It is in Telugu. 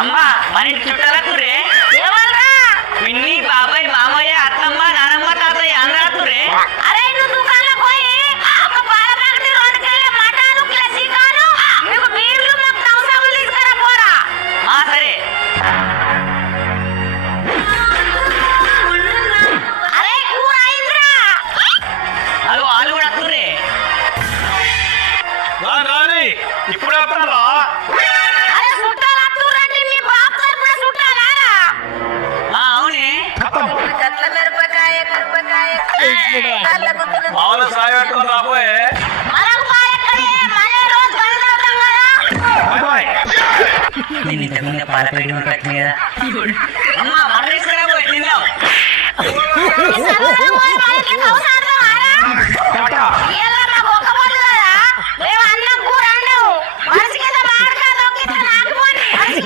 అమ్మా మన ఇంటి చుట్టాలకురే పిన్ని బాబాయ్ మామయ్య అత్తమ్మ నానమ్మ తాతయ్య అందరకురే. అరే నువ్వు దుకాణంలో పోయి ఒక పాల ప్యాకెట్ 2 కిలోల మటన్ కిలో చికెన్ మీకు బీర్లు మాకు తౌసాలు తీసుకురా పోరా. సరే. అరే కూర అయిందిరా. అదో వాళ్ళు కూడా అక్కురే. ఇప్పుడు వస్తారా? అరే చుట్టాలు అత్తురంటే మీ బాబు తరపున చుట్టాలా? అవునే. కట్ల మిరపకాయ మామూలు సాయి పెట్టుకుని రాబోయే. మనకు పాలెక్కడే మనే రోజు బయలుదేరుతాం కదా. నేను ఇంతకుముందే పాల ప్యాకెట్ కట్టిన కదా. అమ్మా మనం తీసుకురా పోయి తిందాం. ఇయ్యాల మాకు ఒక్క పొద్దు కదా మేము అన్నం